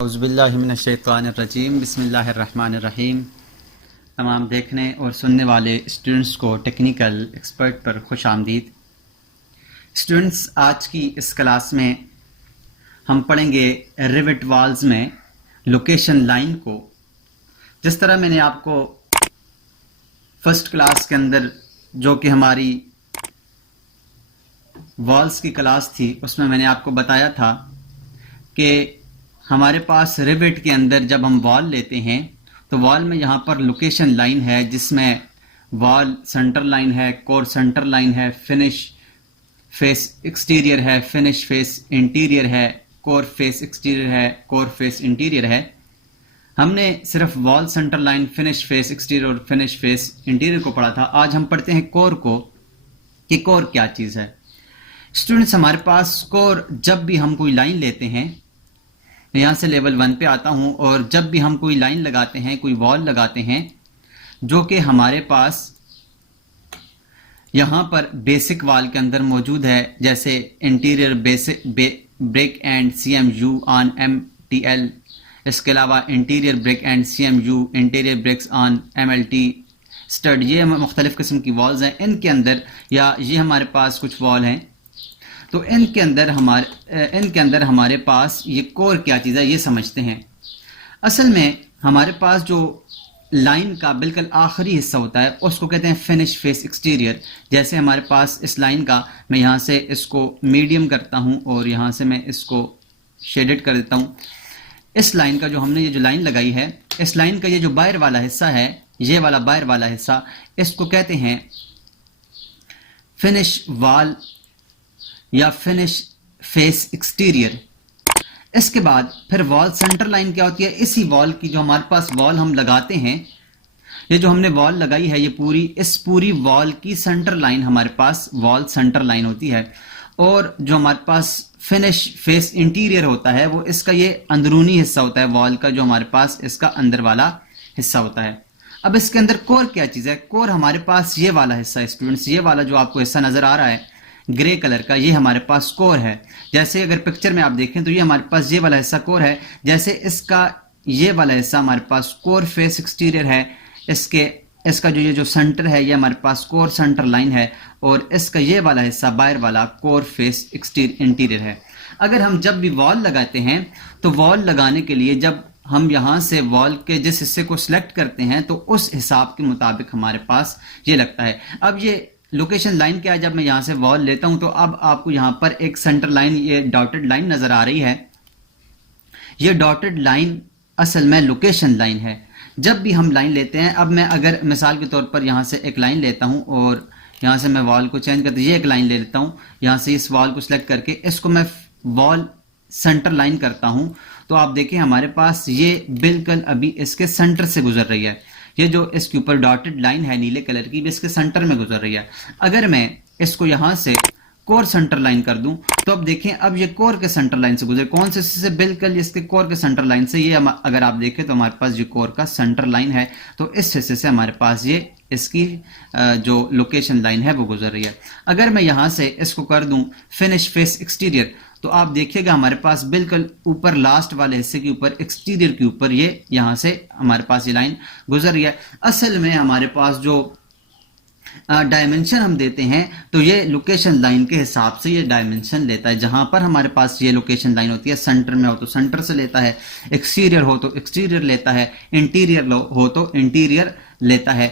औज़ुबिल्लाहिमिनश्शैतानिर्रजीम बिस्मिल्लाहिर्रहमानिर्रहीम। तमाम देखने और सुनने वाले स्टूडेंट्स को टेक्निकल एक्सपर्ट पर खुश आमदीद। स्टूडेंट्स, आज की इस क्लास में हम पढ़ेंगे रिवेट वॉल्स में लोकेशन लाइन को। जिस तरह मैंने आपको फर्स्ट क्लास के अंदर, जो कि हमारी वॉल्स की क्लास थी, उसमें मैंने आपको बताया था कि हमारे पास रिवेट के अंदर जब हम वॉल लेते हैं तो वॉल में यहाँ पर लोकेशन लाइन है, जिसमें वॉल सेंटर लाइन है, कोर सेंटर लाइन है, फिनिश फेस एक्सटीरियर है, फिनिश फेस इंटीरियर है, कोर फेस एक्सटीरियर है, कोर फेस इंटीरियर है। हमने सिर्फ wall centre line, finish face exterior और फिनिश फेस इंटीरियर को पढ़ा था। आज हम पढ़ते हैं कोर को, कि कोर क्या चीज़ है। स्टूडेंट्स, हमारे पास कोर, जब भी हम कोई लाइन लेते हैं, यहाँ से लेवल 1 पे आता हूँ, और जब भी हम कोई लाइन लगाते हैं, कोई वॉल लगाते हैं, जो कि हमारे पास यहाँ पर बेसिक वॉल के अंदर मौजूद है, जैसे interior basic brick and CMU on MTL, इसके अलावा interior brick and CMU, interior bricks on MLT stud, ये मुख्तलिफ किस्म की वॉल्स हैं। इनके अंदर, या ये हमारे पास कुछ वॉल हैं, तो इनके अंदर हमारे पास ये कोर क्या चीज़ है, ये समझते हैं। असल में हमारे पास जो लाइन का बिल्कुल आखिरी हिस्सा होता है, उसको कहते हैं फिनिश फेस एक्सटीरियर। जैसे हमारे पास इस लाइन का, मैं यहाँ से इसको मीडियम करता हूँ और यहाँ से मैं इसको शेडेड कर देता हूँ। इस लाइन का, जो हमने ये जो लाइन लगाई है, इस लाइन का ये जो बाहर वाला हिस्सा है, ये वाला बाहर वाला हिस्सा, इसको कहते हैं फिनिश वॉल या फिनिश फेस एक्सटीरियर। इसके बाद फिर वॉल सेंटर लाइन क्या होती है? इसी वॉल की, जो हमारे पास वॉल हम लगाते हैं, ये जो हमने वॉल लगाई है, ये इस पूरी वॉल की सेंटर लाइन हमारे पास वॉल सेंटर लाइन होती है। और जो हमारे पास फिनिश फेस इंटीरियर होता है, वो इसका ये अंदरूनी हिस्सा होता है वॉल का, जो हमारे पास इसका अंदर वाला हिस्सा होता है। अब इसके अंदर कोर क्या चीज़ है? कोर हमारे पास ये वाला हिस्सा है स्टूडेंट्स, ये वाला जो आपको हिस्सा नजर आ रहा है ग्रे कलर का, ये हमारे पास कोर है। जैसे अगर पिक्चर में आप देखें तो ये हमारे पास ये वाला हिस्सा कोर है। जैसे इसका ये वाला हिस्सा हमारे पास कोर फेस एक्सटीरियर है, इसका जो ये जो सेंटर है, ये हमारे पास कोर सेंटर लाइन है, और इसका ये वाला हिस्सा बाहर वाला कोर फेस इंटीरियर है। अगर हम जब भी वॉल लगाते हैं, तो वॉल लगाने के लिए जब हम यहाँ से वॉल के जिस हिस्से को सिलेक्ट करते हैं, तो उस हिसाब के मुताबिक हमारे पास ये लगता है। अब ये लोकेशन लाइन क्या है? जब मैं यहाँ से वॉल लेता हूँ, तो अब आपको यहाँ पर एक सेंटर लाइन, ये डॉटेड लाइन नजर आ रही है। ये डॉटेड लाइन असल में लोकेशन लाइन है। जब भी हम लाइन लेते हैं, अब मैं अगर मिसाल के तौर पर यहाँ से एक लाइन लेता हूँ और यहाँ से मैं वॉल को चेंज करते, ये एक लाइन ले लेता हूँ, यहाँ से इस वॉल को सिलेक्ट करके इसको मैं वॉल सेंटर लाइन करता हूँ, तो आप देखें हमारे पास ये बिल्कुल अभी इसके सेंटर से गुजर रही है। ये जो इसके ऊपर डॉटेड लाइन है नीले कलर की, भी इसके सेंटर में गुजर रही है। अगर मैं इसको यहाँ से कोर सेंटर लाइन कर दूं, तो अब देखें, अब ये कोर के सेंटर लाइन से गुजरे। कौन से बिल्कुल इसके कोर के सेंटर लाइन से। ये अगर आप देखें तो हमारे पास ये कोर का सेंटर लाइन है, तो इस हिस्से से हमारे पास ये इसकी जो लोकेशन लाइन है वो गुजर रही है। अगर मैं यहाँ से इसको कर दूं फिनिश फेस एक्सटीरियर, तो आप देखिएगा हमारे पास बिल्कुल ऊपर लास्ट वाले हिस्से के ऊपर, एक्सटीरियर के ऊपर, ये यहाँ से हमारे पास ये लाइन गुजर रही है। असल में हमारे पास जो डायमेंशन हम देते हैं, तो ये लोकेशन लाइन के हिसाब से ये डायमेंशन लेता है। जहां पर हमारे पास ये लोकेशन लाइन होती है, सेंटर में हो तो सेंटर से लेता है, एक्सटीरियर हो तो एक्सटीरियर लेता है, इंटीरियर हो तो इंटीरियर लेता है।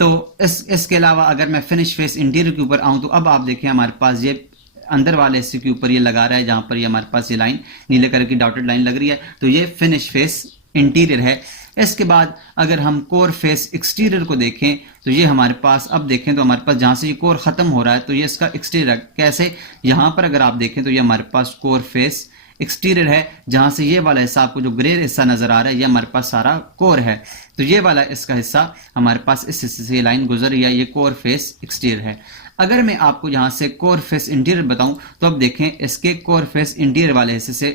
तो इसके अलावा अगर मैं फिनिश फेस इंटीरियर के ऊपर आऊं, तो अब आप देखें हमारे पास ये अंदर वाले हिस्से के ऊपर ये लगा रहा है, जहां पर ये हमारे पास ये लाइन नीले कलर की डॉटेड लाइन लग रही है, तो ये फिनिश फेस इंटीरियर है। इसके बाद अगर हम कोर फेस एक्सटीरियर को देखें, तो ये हमारे पास, अब देखें तो हमारे पास जहां से ये कोर खत्म हो रहा है, तो ये इसका एक्सटीरियर कैसे, यहां पर अगर आप देखें तो ये हमारे पास कोर फेस एक्सटीरियर है। जहां से ये वाला हिस्सा आपको जो ग्रे हिस्सा नजर आ रहा है, ये हमारे पास सारा कोर है। तो ये वाला इसका हिस्सा हमारे पास इस हिस्से से ये लाइन गुजर रही है, ये कोर फेस एक्सटीरियर है। अगर मैं आपको यहाँ से कोर फेस इंटीरियर बताऊं, तो अब देखें इसके कोर फेस इंटीरियर वाले हिस्से से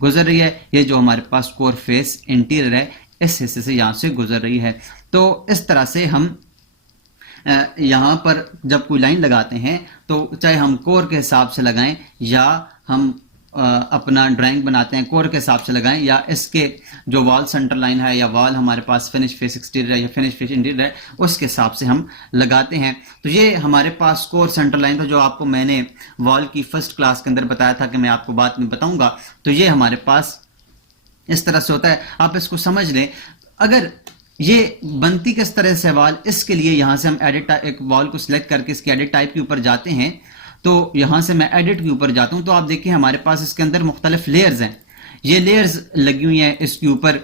गुजर रही है। ये जो हमारे पास कोर फेस इंटीरियर है, इस हिस्से से यहाँ से गुजर रही है। तो इस तरह से हम यहाँ पर जब कोई लाइन लगाते हैं, तो चाहे हम कोर के हिसाब से लगाएं या हम अपना ड्राइंग बनाते हैं कोर के हिसाब से लगाएं, या इसके जो वॉल सेंटर लाइन है या वॉल हमारे पास फिनिश फेस एक्सटीरियर है या फिनिश फेस इंटीरियर है उसके हिसाब से हम लगाते हैं। तो ये हमारे पास कोर सेंटर लाइन था जो आपको मैंने वॉल की फर्स्ट क्लास के अंदर बताया था कि मैं आपको बाद में बताऊंगा। तो ये हमारे पास इस तरह से होता है, आप इसको समझ लें। अगर ये बनती किस तरह से वॉल, इसके लिए यहां से हम एडिट एक वॉल को सिलेक्ट करके इसके एडिट टाइप के ऊपर जाते हैं। तो यहां से मैं एडिट के ऊपर जाता हूं तो आप देखिए हमारे पास इसके अंदर मुख्तलिफ लेयर्स हैं, ये लेयर्स लगी हुई हैं इसके ऊपर।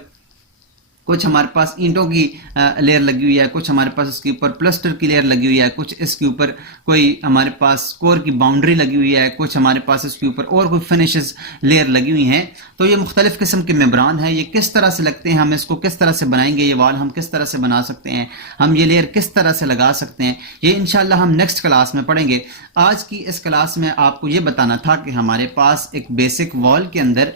कुछ हमारे पास ईंटों की लेयर लगी हुई है, कुछ हमारे पास इसके ऊपर प्लास्टर की लेयर लगी हुई है, कुछ इसके ऊपर कोई हमारे पास कोर की बाउंड्री लगी हुई है, कुछ हमारे पास इसके ऊपर और कोई फिनिशेस लेयर लगी हुई हैं। तो ये मुख्तलिफ किस्म के मेम्ब्रान हैं, ये किस तरह से लगते हैं, हम इसको किस तरह से बनाएंगे, ये वॉल हम किस तरह से बना सकते हैं, हम ये लेयर किस तरह से लगा सकते हैं, ये इंशाल्लाह हम नेक्स्ट क्लास में पढ़ेंगे। आज की इस क्लास में आपको ये बताना था कि हमारे पास एक बेसिक वॉल के अंदर,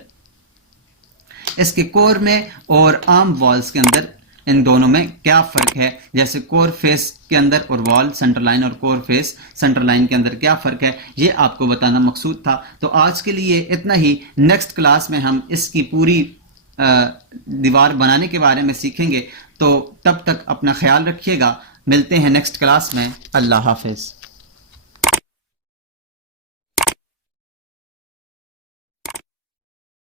इसके कोर में और आर्म वॉल्स के अंदर, इन दोनों में क्या फर्क है, जैसे कोर फेस के अंदर और वॉल सेंटर लाइन और कोर फेस सेंटर लाइन के अंदर क्या फर्क है, ये आपको बताना मकसूद था। तो आज के लिए इतना ही, नेक्स्ट क्लास में हम इसकी पूरी दीवार बनाने के बारे में सीखेंगे। तो तब तक अपना ख्याल रखिएगा, मिलते हैं नेक्स्ट क्लास में। अल्लाह हाफिज।